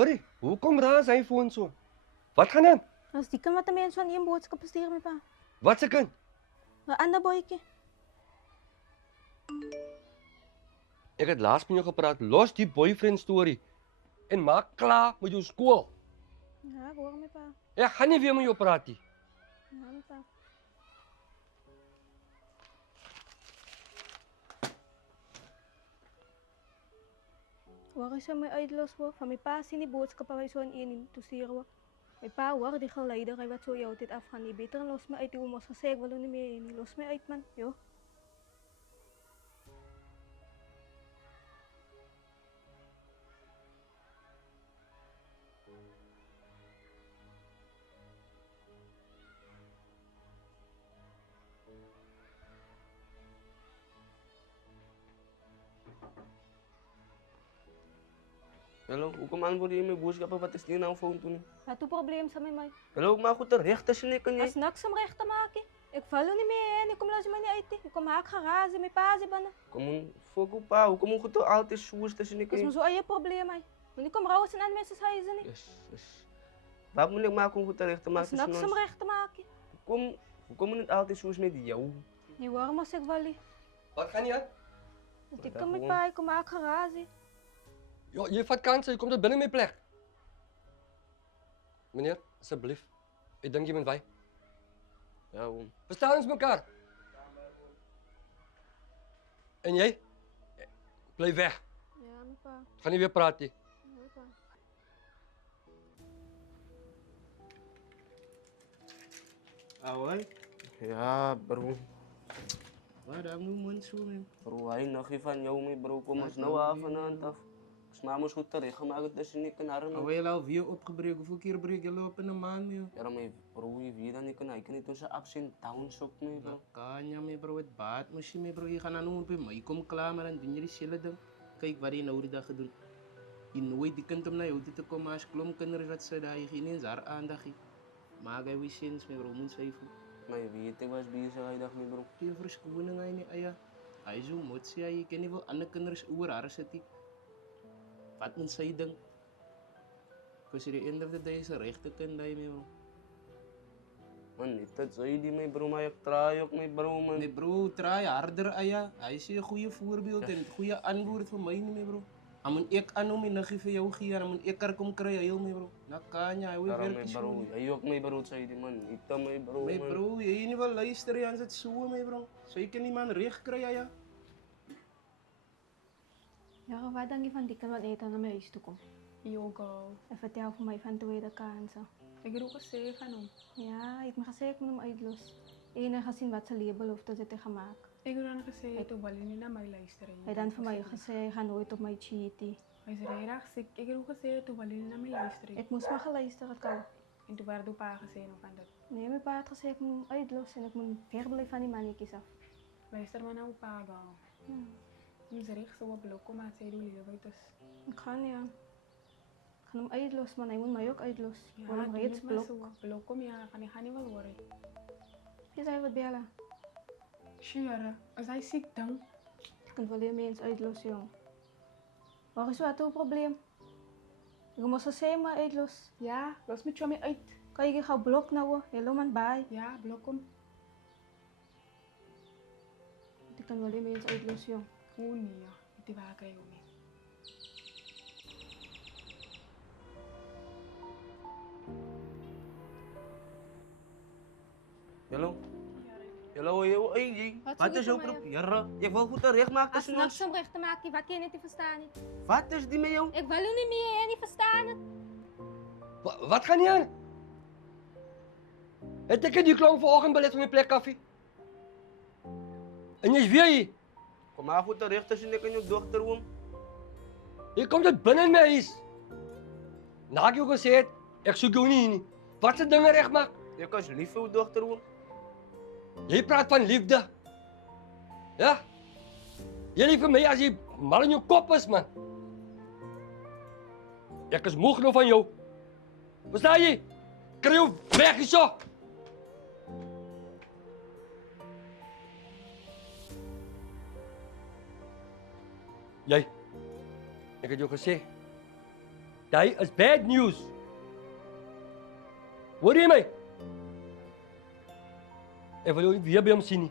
Hoorie, hoekom raas sy foon so? Wat gaan aan? As die kan wat de mensen van je boodschap sturen met pa. Wat se kind? Een ander boyke. Ek het laas met jou gepraat. Los die boyfriend storie en maak klaar met jou skool. Ja, ik hoor met pa. Ek gaan nie weer met jou praat nie. Ja, met pa. Waar is my uitlos hoor? Van mijn pa sien die boodschappen waar zo in te sturen. Mijn pa hoor die geleider, hij wat zo jou dit afgaan. Die beter los me uit, die oom was gezegd, ik wil niet meer in. Los me uit man, joh. Hallo, hoekom antwoord je mijn boodschappen? Wat is die nou voor toen? Wat het probleem is met mij? Hallo, maar goed, de rechter zijn kan Als je. niks om recht te maken. Ik val er niet meer in, ik kom los me niet uit. Ik kom haak garazen, mijn pa zit binnen. Kom on, fuck pa, hoekom goed altijd zoes tussen Dat kan is maar je. zo je probleem mij. Want ik kom raus en aan mensen huizen niet. Yes. Wat moet ik maken om goed de recht te Als maken? niks om recht te maken. Hoekom niet altijd zoes met jou? Nee, waarom als ik wel niet? Wat gaan jy aan? Dus ik kom met pa, ik kom haak garazen. Ja, jy vat kanse, jy kom tot binne my plek. Meneer, asseblief. Ek dink jy moet wy. Ja, oom. Verstaan ons mekaar? En jy? Bly weg. Ja, mijn pa. Gaan nie weer praat nie. Ja, mijn pa. Awal? Ja, bro. Waar dan moet man zo man? Bro, hij nog even van jou mee, bro. Kom eens nou af en aan af. Smaak ons goed terecht gemaakt tussen ik en haar. Awal alweer opgebreekt. Hoeveel keer breek je lopen in een maand joh? Ja, maar bro, je weet dan ik en hij kan niet tussen ups en downs op me, bro. Kanya me bro, het baat misschien me bro. Je gaat naar noemen bij mij. Je komt klaar maar dan doe je diezelfde ding. Kijk wat je nou die dag gedaan. Je nooit die kunt om naar jou te komen als klomkinderen dat ze daar je geen eens haar aandacht heeft. Maar hij wist zins me bro, moet zeven. Maar je weet, ik was bezig, hij dacht me, bro. Je verschoning hij niet, aya. Hij zo moet zeggen, je kan niet wel andere kinderen oor haar zetten. Wat moet zij doen? Because at the end of the day is een rechte kind dat je me bro. Man, niet dat zei die mij, bro, maar ik draai ook mij, bro, man. Nee bro, try harder aya. Hij is een goede voorbeeld en een goede antwoord voor mij niet meer bro. Dan moet ik aan hem en geven jou hier, dan moet ik er kom krijgen heel mee bro. Dat kan je, hij wil Daarom, werken mij, bro. zo. Hij ook mij, bro, zei die man. Niet dat mij, bro, Nee man. bro, je niet wel luisteren aan het zo mee bro. Zo je kan iemand recht krijgen ja. Ja, wat denk je van die kan wat eten naar mijn huis toe komen? Yoga. En vertel voor mij van tweede kansen. Ik heb ook gezegd van hem. Ja, ik heb me gezegd, ik moet hem uitlossen. Eén gezien wat ze label of dat ze tegen gemaakt. Ik heb dan gezegd, toen wil je niet naar mij luisteren. Hij dan voor mij gezegd, ga nooit op mij cheaten. Hij is erg ziek. Ik heb ook gezegd, toen wil je niet naar mij luisteren. Ik moest maar geluisterd komen. En toen werd pa gezegd van dat. Nee, mijn pa had gezegd, ik moet hem uitlossen en ik moet ver blijven van die mannetjes af. Luister maar naar uw pa gaan. Ja. Hij is erg zo op blok, maar hij doet liever dus. Ik ga niet aan. Ik ga hem uitlossen, maar hij moet mij ook uitlossen. Ik wil hem doe reeds niet maar blok. zo. Blok om ja, kan ik ga niet wel horen. Je zei wat bellen. Sure, als hij ziek dan. Je kunt wel even eens uitlossen, jong. Waar is wat het probleem? Je moest ze zeggen maar uitlossen. Ja, los met jou mee uit. Kan je gaan blok nou? Helemaal man bij. Ja, blok om. Ik kan wel even eens uitlossen, jong. Hoe niet ja, die waar krijg je mee. Hallo? Hallo, yo, hey, Wat wat zoek is je jouw van mij? probleem? Ja, ik wil goed terecht maken Als tussen niks ons. om recht te maken, wat kan je niet verstaan? Wat is die met jou? Ik wil u niet meer, niet verstaan het. Wat gaan jy aan? Het ek die klomp vanoggend belet van my plek koffie? En jy's weer hier. Kom maar goed terecht tussen ik en je dochter, oom. Jy kom tot binne in my huis. Na ek jou gesê het, ek soek jou nie hier nie. Wat se dinge regmaak? Ik was lief voor je dochter, oom. Jy praat van liefde. Ja? Jy lief vir my as jy mal in jou kop is, man. Ek is moeg nou van jou. Verstaan jy? Kry jou weg hierso. Jy. Ek het jou gesê. Dat is bad news. Hoor je mij? En wil je weer bij hem zien?